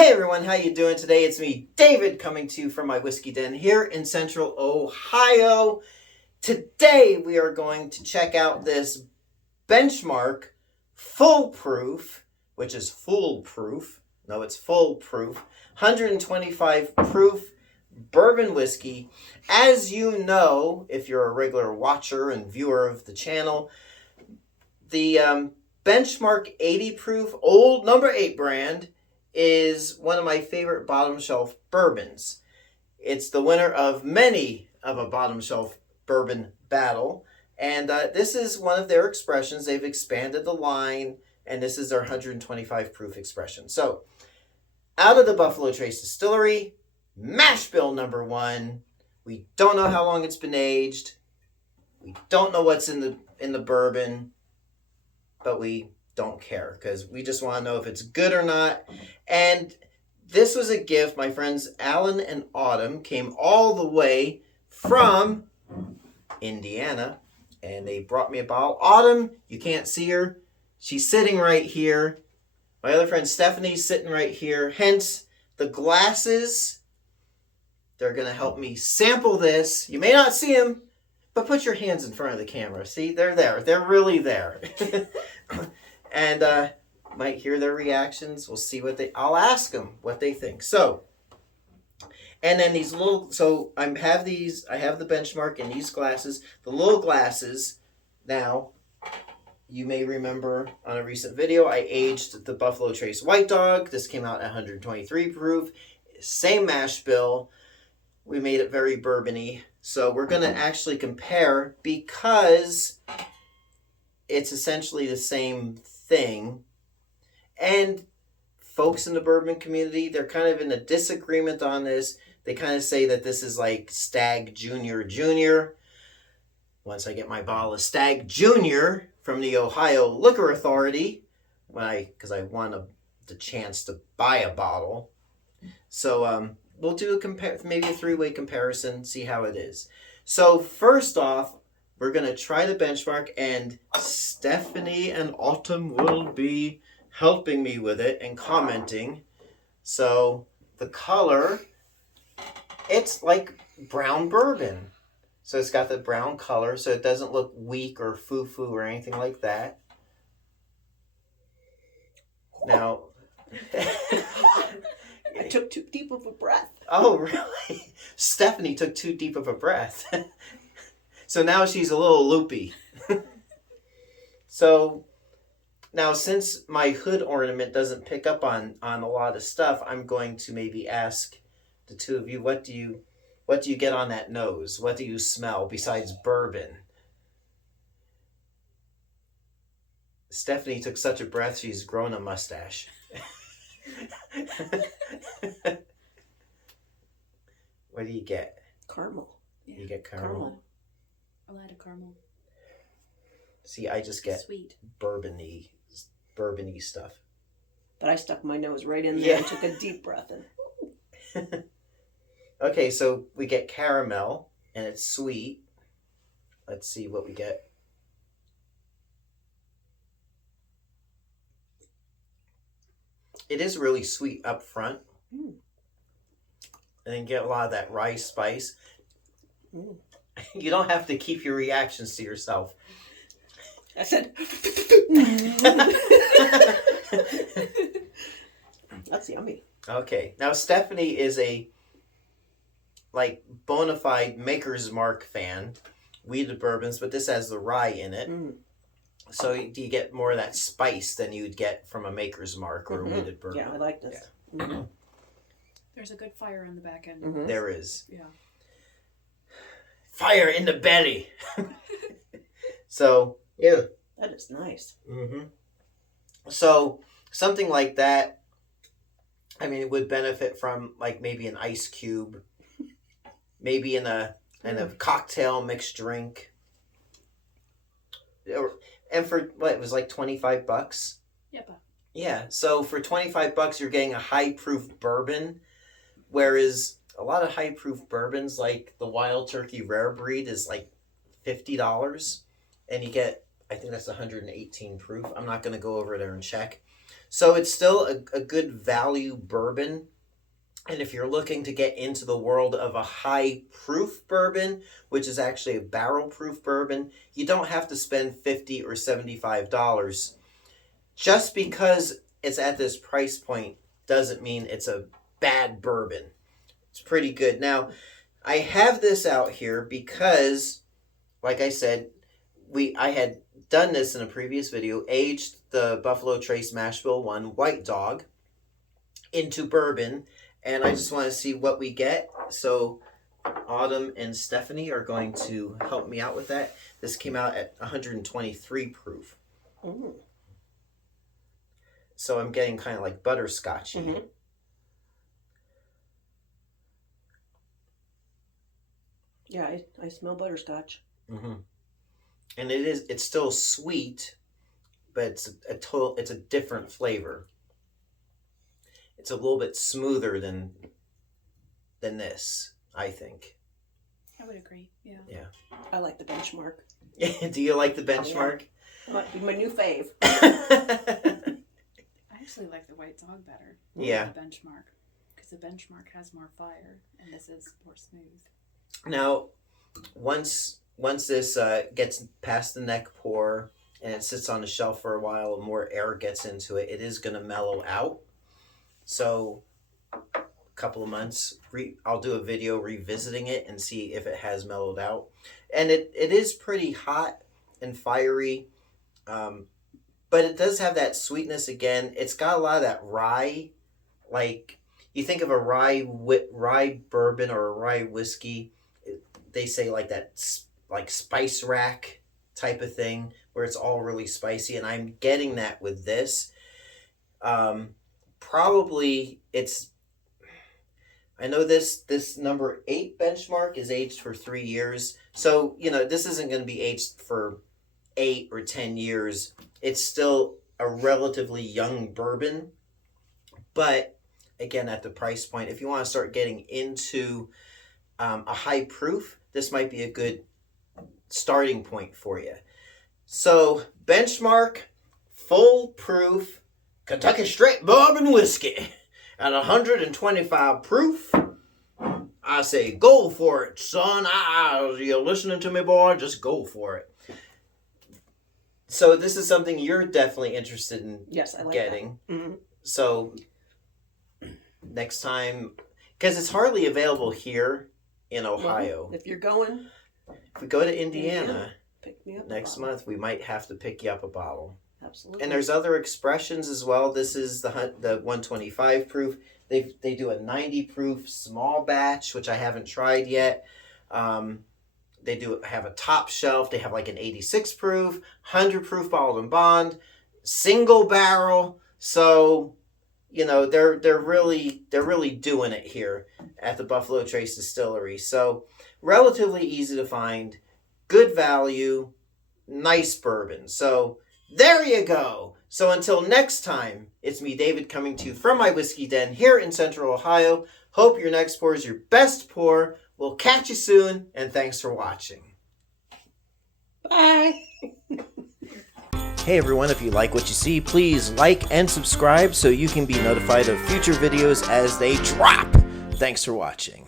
Hey everyone, how you doing today? It's me, David, coming to you from my whiskey den here in Central Ohio. Today we are going to check out this Benchmark Foolproof, which is foolproof. No, it's foolproof. 125 proof bourbon whiskey. As you know, if you're a regular watcher and viewer of the channel, the Benchmark 80 proof old number 8 brand is one of my favorite bottom shelf bourbons. It's the winner of many of a bottom shelf bourbon battle, and this is one of their expressions. They've expanded the line, and this is their 125 proof expression. So, out of the Buffalo Trace Distillery, mash bill number 1. We don't know how long it's been aged. We don't know what's in the bourbon, but we don't care because we just want to know if it's good or not. And this was a gift. My friends Alan and Autumn came all the way from Indiana, and they brought me a bottle. Autumn, you can't see her. She's sitting right here. My other friend Stephanie's sitting right here. Hence, the glasses. They're going to help me sample this. You may not see them, but put your hands in front of the camera. See, they're there. They're really there. And might hear their reactions. We'll see I'll ask them what they think. So, and then these little, so I have the Benchmark in these glasses. The little glasses, now, you may remember on a recent video, I aged the Buffalo Trace White Dog. This came out at 123 proof. Same mash bill. We made it very bourbony. So we're going to actually compare because it's essentially the same thing. And folks in the bourbon community, they're kind of in a disagreement on this. They kind of say that this is like Stag Junior. Once I get my bottle of Stag Junior from the Ohio Liquor Authority, because I won the chance to buy a bottle. So we'll do maybe a 3-way comparison, see how it is. So first off, we're going to try the Benchmark, and Stephanie and Autumn will be helping me with it and commenting. So the color, it's like brown bourbon. So it's got the brown color, so it doesn't look weak or foo-foo or anything like that. Now, I took too deep of a breath. Oh, really? Stephanie took too deep of a breath. So now she's a little loopy. So now, since my hood ornament doesn't pick up on a lot of stuff, I'm going to maybe ask the two of you, what do you get on that nose? What do you smell besides bourbon? Stephanie took such a breath, she's grown a mustache. What do you get? Caramel. Yeah. You get caramel? A lot of caramel. See, I just get sweet, bourbony stuff. But I stuck my nose right in there and took a deep breath in. Okay, so we get caramel, and it's sweet. Let's see what we get. It is really sweet up front. And then get a lot of that rye spice. You don't have to keep your reactions to yourself. I said, that's yummy. Okay. Now, Stephanie is a bona fide Maker's Mark fan. Weeded bourbons, but this has the rye in it. So do you get more of that spice than you'd get from a Maker's Mark or a weeded bourbon? Yeah, I like this. Yeah. There's a good fire on the back end. There is. Yeah. Fire in the belly. So, yeah. That is nice. So, something like that, I mean, it would benefit from maybe an ice cube, maybe in a cocktail mixed drink. And for what, it was like $25? Yep. Yeah, so for $25 you're getting a high proof bourbon, whereas a lot of high proof bourbons like the Wild Turkey Rare Breed is like $50, and you get, I think that's 118 proof. I'm not going to go over there and check. So it's still a good value bourbon. And if you're looking to get into the world of a high proof bourbon, which is actually a barrel proof bourbon, you don't have to spend $50 or $75. Just because it's at this price point doesn't mean it's a bad bourbon. It's pretty good. Now, I have this out here because, like I said, I had done this in a previous video, aged the Buffalo Trace Mash Bill 1 White Dog into bourbon, and I just want to see what we get. So Autumn and Stephanie are going to help me out with that. This came out at 123 proof. Mm. So I'm getting kind of like butterscotchy. Mm-hmm. Yeah, I smell butterscotch. Mm-hmm. And it's still sweet, but it's a different flavor. It's a little bit smoother than this, I think. I would agree. Yeah. Yeah. I like the Benchmark. Do you like the Benchmark? Might be my new fave. I actually like the White Dog better. Yeah. Than the Benchmark, because the Benchmark has more fire, and this is more smooth. Now, once this gets past the neck pour and it sits on the shelf for a while and more air gets into it, it is going to mellow out. So a couple of months, I'll do a video revisiting it and see if it has mellowed out. And it is pretty hot and fiery, but it does have that sweetness again. It's got a lot of that rye, like you think of a rye bourbon or a rye whiskey. They say like that, like spice rack type of thing where it's all really spicy, and I'm getting that with this. Probably I know this number 8 Benchmark is aged for 3 years. So, this isn't going to be aged for 8 or 10 years. It's still a relatively young bourbon. But again, at the price point, if you want to start getting into a high proof, this might be a good starting point for you. So, Benchmark full proof Kentucky straight bourbon whiskey at 125 proof. I say, go for it, son. You're listening to me, boy? Just go for it. So this is something you're definitely interested in getting. Mm-hmm. So next time, because it's hardly available here in Ohio. Well, if you're going, if we go to Indiana pick me up next month, we might have to pick you up a bottle. Absolutely. And there's other expressions as well. This is the 125 proof. They do a 90 proof small batch, which I haven't tried yet. They do have a top shelf. They have like an 86 proof, 100 proof bottled and bond, single barrel. So, they're really doing it here at the Buffalo Trace Distillery. So, relatively easy to find, good value, nice bourbon. So, there you go. So until next time, it's me, David, coming to you from my whiskey den here in Central Ohio. Hope your next pour is your best pour. We'll catch you soon, and thanks for watching. Bye. Hey everyone, if you like what you see, please like and subscribe so you can be notified of future videos as they drop. Thanks for watching.